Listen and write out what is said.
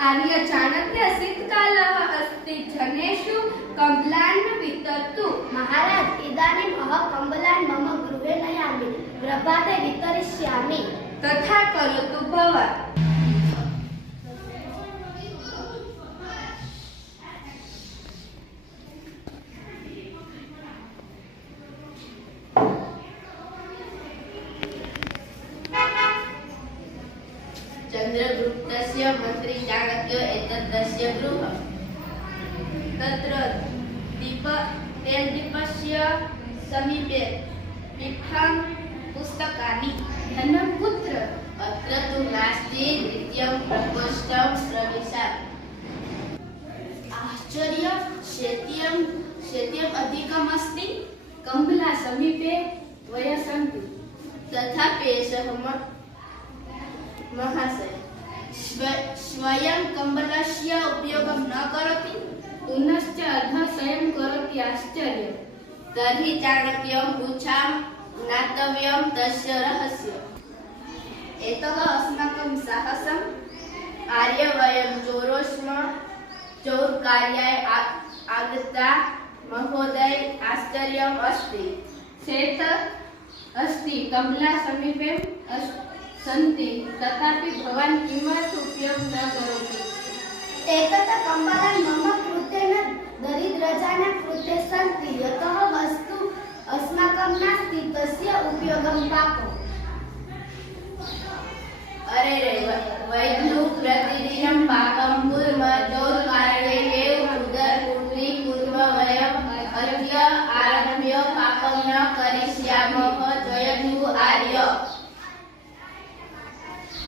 आर्य चाणक्य शीतकालः अस्ति जनेषु कम्बलान् वितरतु। महाराज इदानीम् अहं कम्बलान् मम गृहे नयामि, प्रभाते वितरिष्यामि। तथा करोतु भवान्। चंद्रगुप्तस्य मंत्री चाणक्य एतत् तस्य गृहं। तत्र दीपस्य समीपे पीठं पुस्तकानि। धनपुत्र अत्र तु नास्ति द्वितीयं प्रकोष्ठं प्रविशामि। आश्चर्यं, शैत्यम् अधिकम् अस्ति। कम्बला समीपे वयः सन्ति। तथापि एषः महाशय स्वयं कम्बलस्य उपयोगं न करोति, पुनश्च अधः शयनं करोति। आश्चर्यम्। तर्हि चाणक्यं पृच्छामि ज्ञातव्यं तस्य रहस्यम्। एतत् अस्माकं साहसम्। आर्य वयं चोरो स्मः, चोरकार्याय आगता महोदय। आश्चर्यम् अस्ति। चेत् अस्ति कम्बला समीपे सन्ति, तथापि भवान् किमर्थम् उपयोगं न करोति? एतत् कम्बलानि मम कृते न, दरिद्रजनानां कृते सन्ति। यतः वस्तु अस्माकं नास्ति, तस्य उपयोगं पाको। अरे रे वैद्य